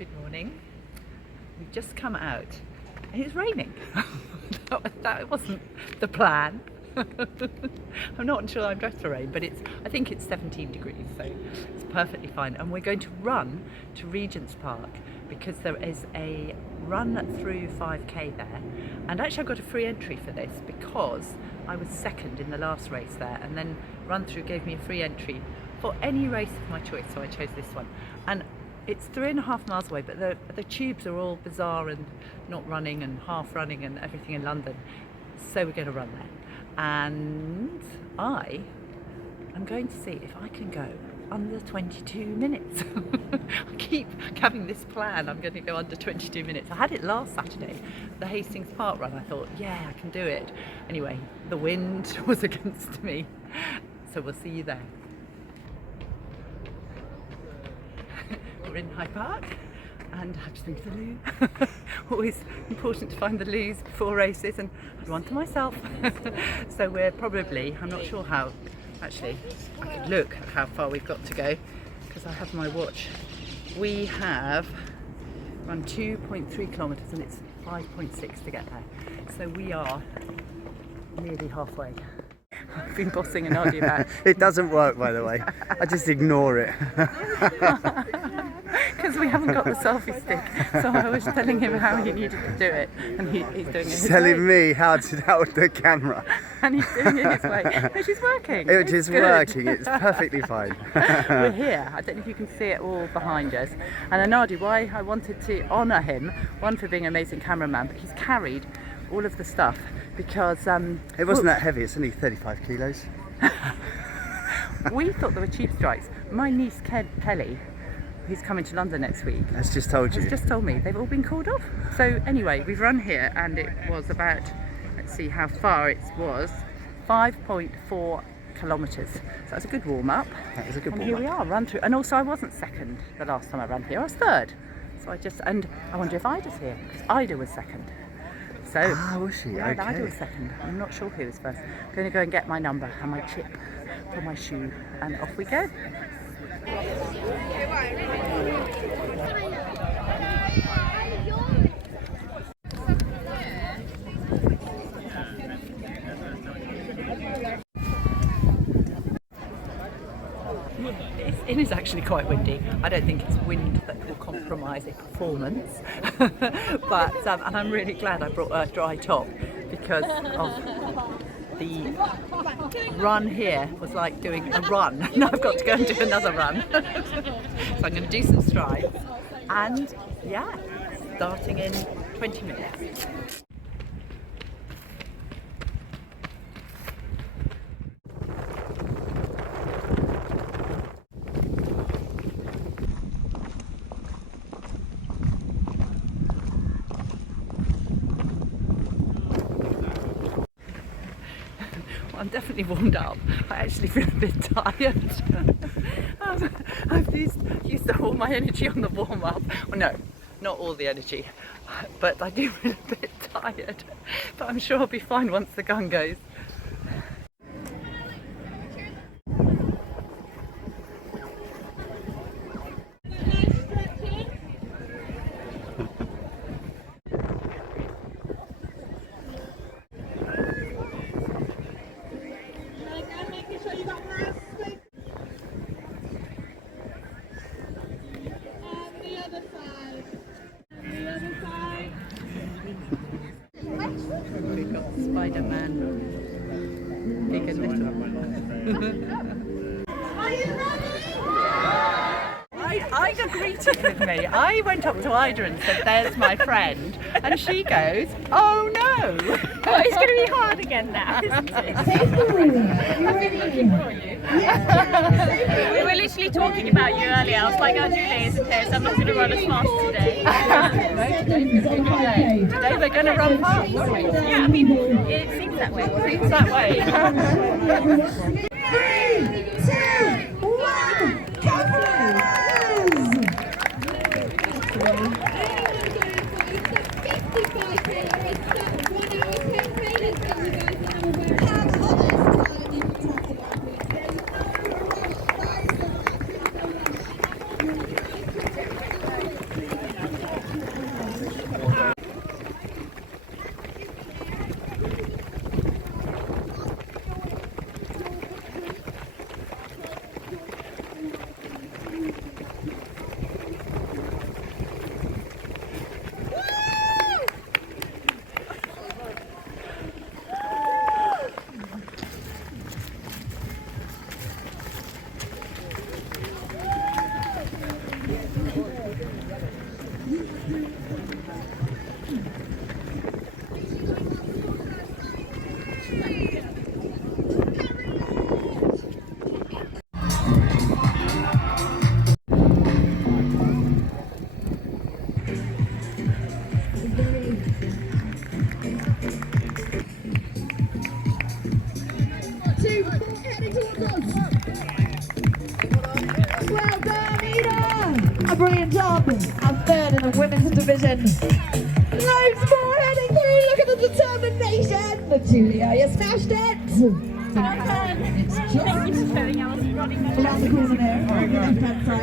Good morning. We've just come out and it's raining. That wasn't the plan. I'm not sure I'm dressed for rain, but I think it's 17 degrees, so it's perfectly fine. And we're going to run to Regent's Park because there is a run-through 5k there. And actually I got a free entry for this because I was second in the last race there, and then RunThrough gave me a free entry for any race of my choice, so I chose this one. And it's 3.5 miles away, but the tubes are all bizarre and not running and half running and everything in London. So we're going to run there. And I am going to see if I can go under 22 minutes. I keep having this plan, I'm going to go under 22 minutes. I had it last Saturday, the Hastings Park run. I thought, yeah, I can do it. Anyway, the wind was against me. So we'll see you there. We're in Hyde Park and I've just been to the loo. Always important to find the loos before races, and I had one to myself. So we're probably, I'm not sure how, actually I could look at how far we've got to go because I have my watch. We have run 2.3 kilometres and it's 5.6 to get there. So we are nearly halfway. I've been bossing an audio about. It doesn't work, by the way. I just ignore it. Because we haven't got the selfie stick, so I was telling him how he needed to do it, and he's doing it his Telling way. me how to out with the camera. And he's doing it his way, which is working. It is working, it's perfectly fine. We're here, I don't know if you can see it all behind us. And Anadi, why I wanted to honour him, one for being an amazing cameraman, but he's carried all of the stuff because... it wasn't that heavy, it's only 35 kilos. We thought there were tube strikes. My niece Kelly, who's coming to London next week, Has just told you. has just told me they've all been called off. So anyway, we've run here and it was about, let's see how far it was, 5.4 kilometres. So that's a good warm-up. That was a good And warm-up. here we are, run through. And also I wasn't second the last time I ran here, I was third. So I wonder if Ida's here, because Ida was second. So, was she? Yeah, Okay. Ida was second. I'm not sure who was first. I'm going to go and get my number and my chip for my shoe, and off we go. It is actually quite windy. I don't think it's wind that will compromise a performance, but and I'm really glad I brought a dry top because of the run here was like doing a run. Now I've got to go and do another run. So I'm going to do some strides, and yeah, starting in 20 minutes. I'm definitely warmed up. I actually feel a bit tired. I've used all my energy on the warm-up. Well, no, not all the energy, but I do feel a bit tired. But I'm sure I'll be fine once the gun goes. We've got Spider-Man, big and little. Ida greeted with me. I went up to Ida and said, "There's my friend," and she goes, "Oh no!" Oh, it's going to be hard again now, isn't it? I've been looking for you. We were literally talking about you earlier. I was like, oh, Julie isn't here, so I'm not going to run as fast today. Today we're going to run fast. Yeah, I mean, it seems that way. Seems that way. 3, 2, 1, go for a brilliant job. And third in the women's division. Loads more heading through. Look at the determination. Julia, you smashed it. Thank you for showing. I was running my Around the corner there. On the left-hand side.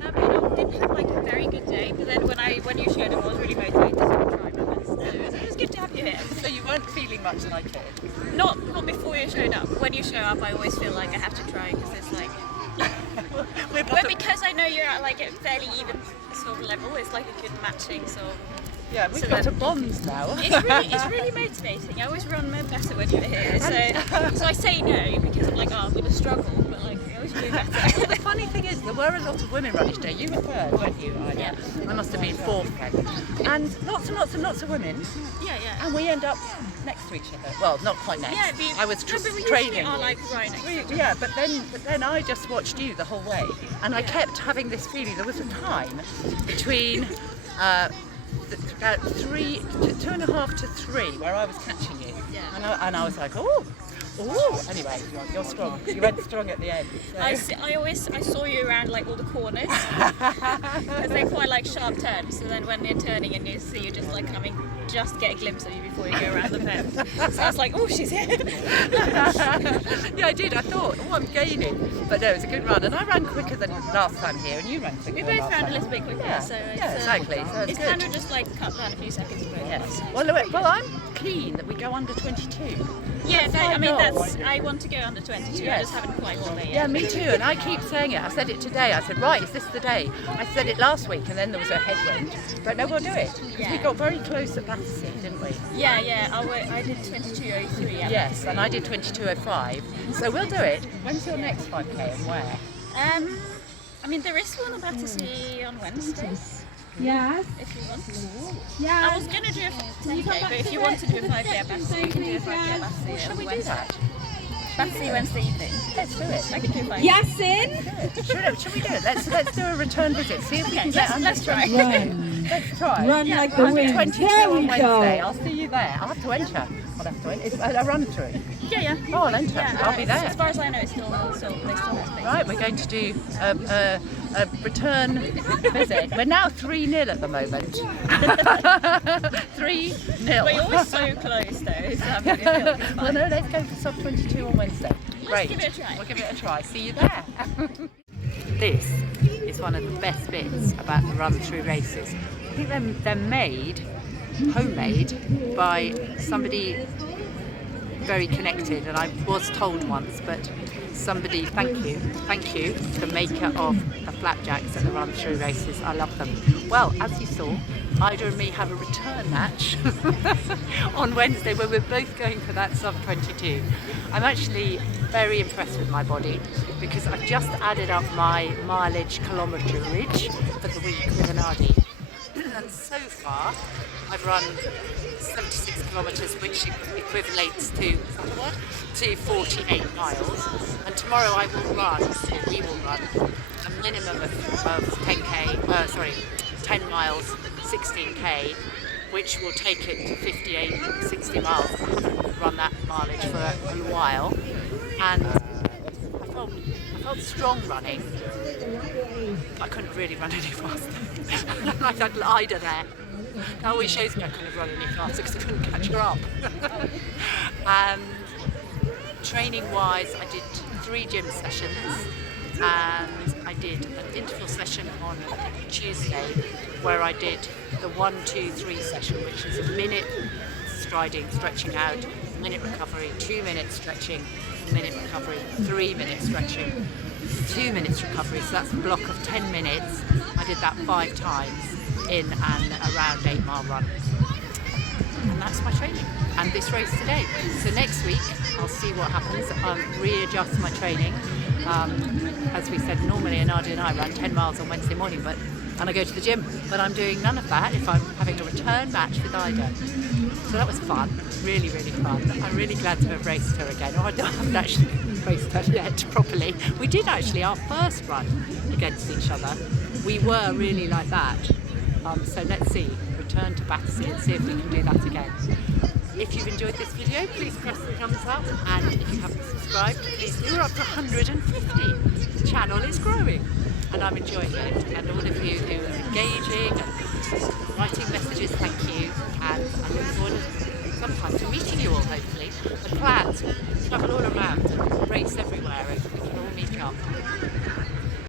I didn't have like a very good day, but then when you showed up, I was really motivated to try my best. So it was good to have you here. So you weren't feeling much like it? Not before you showed up. When you show up, I always feel like I have to try because it's like. But because I know you're at like a fairly even sort of level, it's like a good matching sort of. Yeah, we've So got a then- bond now. It's really motivating. I always run better when you're here. So I say no because I'm like, oh, I'm going to struggle, but like I always do better. The funny thing is, there were a lot of women running today. You were third, weren't you, Ida? Yeah. I must have been fourth then. And lots and lots and lots of women. Yeah. And we end up next to each other. Well, not quite next. Yeah, I was no, but we training. usually are you. like right next to each other. Yeah, but then I just watched you the whole way, and I kept having this feeling. There was a time between about 2.5 to 3 where I was catching you, Yeah. and I was like, oh. Anyway, you're strong. You went strong at the end. So. I saw you around like all the corners because they're quite like sharp turns. So then when they're turning and you see you just like coming, just get a glimpse of you before you go around the bend. So I was like, oh, she's here. Yeah, I did. I thought, oh, I'm gaining, but no, it was a good run, and I ran quicker than last time here, and you ran quicker. We than both last ran a time. little bit quicker. Yeah, So it's, yeah, exactly. So it's good. kind of just like cut down a few seconds for both of us. Yes. Well, I'm keen that we go under 22. Yeah, no, I mean goal. I want to go under 22. I Yes. just haven't quite got there yet. Yeah, me too, and I keep saying it. I said it today. I said, right, is this the day? I said it last week, and then there was a headwind. But no, we'll do it. 'Cause Yeah. we got very close at Battersea, didn't we? Yeah. I did 22:03. Yeah. Yes, and I did 22:05. So we'll do it. When's your next 5K and where? I mean there is one about to see on Wednesday. Yes. If you want. Yes. I was gonna do a 10K, but if you want to do a 5K at Battersea, you can do a 5K at Battersea. Shall on we do Wednesday. that? Battersea Wednesday evening. Let's do it. I can do a 5K. Yes, in. Should we do it? Let's do a return visit. See if we can get under let's try. 22. Run. Let's try. Run Yeah, like the under wind. 22 There we on Wednesday. go. I'll see you there. I'll have to enter. I'll have to enter. It's a run through. Yeah. Oh, I'll enter. I'll be there. As far as I know, it's still they still have space. Right, we're going to do a return visit. We're now 3-0 at the moment. 3-0. But you're always so close though, so I'm really feeling it's Well, fine. no, let's go for Sub-22 on Wednesday. Great. give it a try. We'll give it a try. See you there. This is one of the best bits about the run-through races. I think they're made, homemade, by somebody very connected, and I was told once, but somebody, thank you, the maker of the flapjacks and the run-through races. I love them. Well, as you saw, Ida and me have a return match on Wednesday where we're both going for that sub-22. I'm actually very impressed with my body because I've just added up my mileage kilometerage for the week with an RD. And so far, I've run 76 kilometres, which equivalates to 48 miles. And tomorrow we will run a minimum of 10 miles, 16k, which will take it to 58, 60 miles. I haven't run that mileage for a while, and I felt strong running. I couldn't really run any faster. I had Ida there. That always shows me I couldn't run any faster because I couldn't catch her up. And training-wise, I did 3 gym sessions, and I did an interval session on Tuesday where I did the 1-2-3 session, which is a minute striding, stretching out, minute recovery, 2 minutes stretching, minute recovery, 3 minutes stretching, 2 minutes recovery. So that's a block of 10 minutes. I did that 5 times in and around 8 mile run. And that's my training. And this race today. So next week I'll see what happens. I'll readjust my training. As we said, normally Nadia and I run 10 miles on Wednesday morning, and I go to the gym. But I'm doing none of that if I'm having a return match with Ida. So that was fun, really, really fun. I'm really glad to have raced her again. I haven't actually raced her yet properly. We did actually our first run against each other. We were really like that. So let's see. return to Battersea and see if we can do that again. If you've enjoyed this video, please press the thumbs up, and if you haven't subscribed, please do. We're up to 150. The channel is growing and I'm enjoying it, and all of you who are engaging and writing messages, thank you, and I look forward sometime to meeting you all, hopefully, and plan to travel all around and race everywhere and we can all meet up.